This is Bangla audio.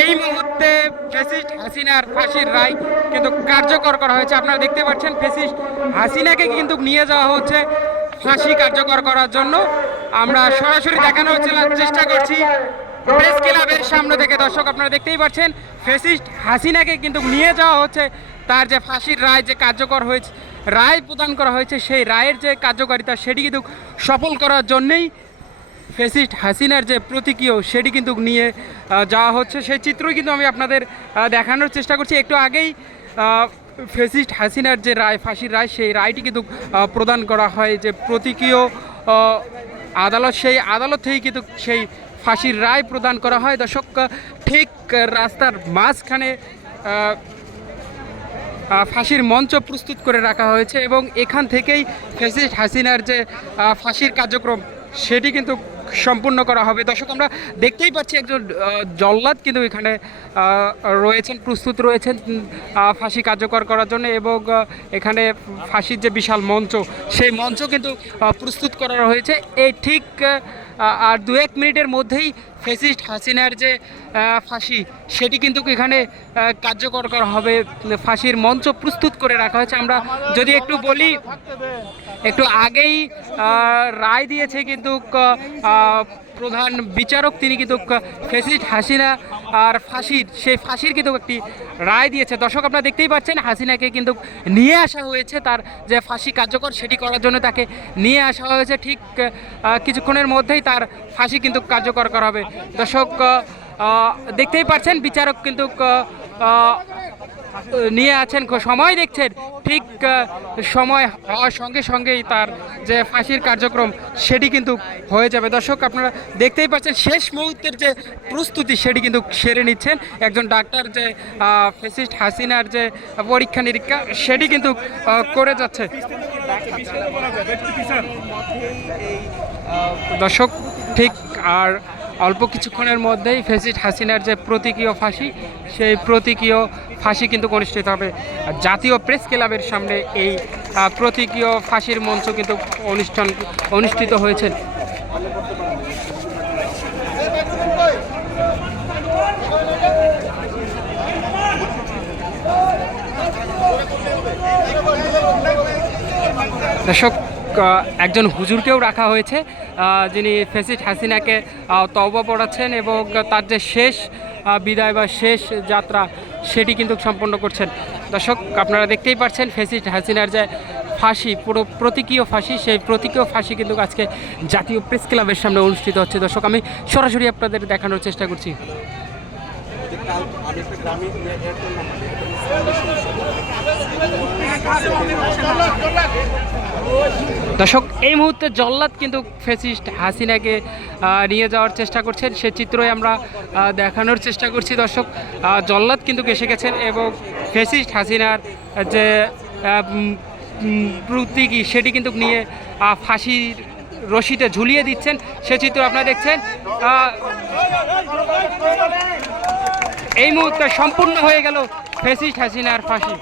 এই মুহূর্তে ফেসিস্ট হাসিনার ফাঁসির রায় কিন্তু কার্যকর করা হয়েছে। আপনারা দেখতে পাচ্ছেন ফেসিস্ট হাসিনাকে কিন্তু নিয়ে যাওয়া হচ্ছে ফাঁসি কার্যকর করার জন্য। আমরা সরাসরি দেখানোর চেষ্টা করছি প্রেস ক্লাবের সামনে থেকে। দর্শক, আপনারা দেখতেই পাচ্ছেন ফেসিস্ট হাসিনাকে কিন্তু নিয়ে যাওয়া হচ্ছে। তার যে ফাঁসির রায় যে কার্যকর হয়েছে, রায় প্রদান করা হয়েছে, সেই রায়ের যে কার্যকারিতা, সেটি কিন্তু সফল করার জন্যেই ফেসিস্ট হাসিনার যে প্রতীকীয় সেটি কিন্তু নিয়ে যাওয়া হচ্ছে। সেই চিত্রই কিন্তু আমি আপনাদের দেখানোর চেষ্টা করছি। একটু আগেই ফেসিস্ট হাসিনার যে রায়, ফাঁসির রায়, সেই রায়টি কিন্তু প্রদান করা হয় যে প্রতীকীয় আদালত, সেই আদালত থেকেই কিন্তু সেই ফাঁসির রায় প্রদান করা হয়। দর্শক, ঠিক রাস্তার মাঝখানে ফাঁসির মঞ্চ প্রস্তুত করে রাখা হয়েছে এবং এখান থেকেই ফেসিস্ট হাসিনার যে ফাঁসির কার্যক্রম, সেটি কিন্তু সম্পূর্ণ করা হবে। দর্শক, আমরা দেখতেই পাচ্ছি একজন জল্লাদ কিন্তু এখানে রয়েছেন, প্রস্তুত রয়েছেন ফাঁসি কার্যকর করার জন্য এবং এখানে ফাঁসির যে বিশাল মঞ্চ, সেই মঞ্চ কিন্তু প্রস্তুত করা হয়েছে। এই ঠিক আর দু এক মিনিটের মধ্যেই ফেসিস্ট হাসিনার যে ফাঁসি, সেটি কিন্তু এখানে কার্যকর করা হবে। ফাঁসির মঞ্চ প্রস্তুত করে রাখা হয়েছে। আমরা যদি একটু বলি, একটু আগেই রায় দিয়েছে কিন্তু প্রধান বিচারক, তিনি কিন্তু ফেসিস্ট হাসিনা আর ফাঁসির, সেই ফাঁসির কিন্তু একটি রায় দিয়েছে। দর্শক আপনারা দেখতেই পাচ্ছেন, হাসিনাকে কিন্তু নিয়ে আসা হয়েছে তার যে ফাঁসি কার্যকর, সেটি করার জন্য তাকে নিয়ে আসা হয়েছে। ঠিক কিছুক্ষণের মধ্যেই তার ফাঁসি কিন্তু কার্যকর করা হবে। দর্শক দেখতেই পাচ্ছেন, বিচারক কিন্তু নিয়ে আছেন সময় দেখছেন। ঠিক সময় হওয়ার সঙ্গে সঙ্গেই তার যে ফাঁসির কার্যক্রম, সেটি কিন্তু হয়ে যাবে। দর্শক, আপনারা দেখতেই পাচ্ছেন, শেষ মুহূর্তের যে প্রস্তুতি, সেটি কিন্তু সেরে নিচ্ছেন। একজন ডাক্তার যে ফেসিস্ট হাসিনার যে পরীক্ষা নিরীক্ষা, সেটি কিন্তু করে যাচ্ছে। দর্শক, ঠিক, আর অল্প কিছুক্ষণের মধ্যেই ফেসিস্ট হাসিনার যে প্রতীকীয় ফাঁসি, সেই প্রতীকীয় ফাঁসি কিন্তু অনুষ্ঠিত হবে। জাতীয় প্রেস ক্লাবের সামনে এই প্রতীকীয় ফাঁসির মঞ্চ কিন্তু অনুষ্ঠান অনুষ্ঠিত হয়েছে। দর্শক একজন হুজুরকেও রাখা হয়েছে যিনি ফেসিট হাসিনাকে তওবা পড়াচ্ছেন এবং তার যে শেষ বিদায় বা শেষ যাত্রা, সেটি কিন্তু সম্পন্ন করছেন। দর্শক, আপনারা দেখতেই পাচ্ছেন ফেসিট হাসিনার যে ফাঁসি, পুরো প্রতীকীয় ফাঁসি, সেই প্রতীকীয় ফাঁসি কিন্তু আজকে জাতীয় প্রেস ক্লাবের সামনে অনুষ্ঠিত হচ্ছে। দর্শক, আমি সরাসরি আপনাদের দেখানোর চেষ্টা করছি। দর্শক, এই মুহূর্তে জল্লাদ কিন্তু ফেসিস্ট হাসিনাকে নিয়ে যাওয়ার চেষ্টা করছেন। সে চিত্রই আমরা দেখানোর চেষ্টা করছি দর্শক। জল্লাদ কিন্তু এসে গেছেন এবং ফেসিস্ট হাসিনার যে প্রতীকী সেটি কিন্তু নিয়ে ফাঁসির রশিতে ঝুলিয়ে দিচ্ছেন। সে চিত্র আপনারা দেখছেন। এই মুহূর্তে সম্পূর্ণ হয়ে গেল ফেসিস্ট হাসিনার ফাঁসি।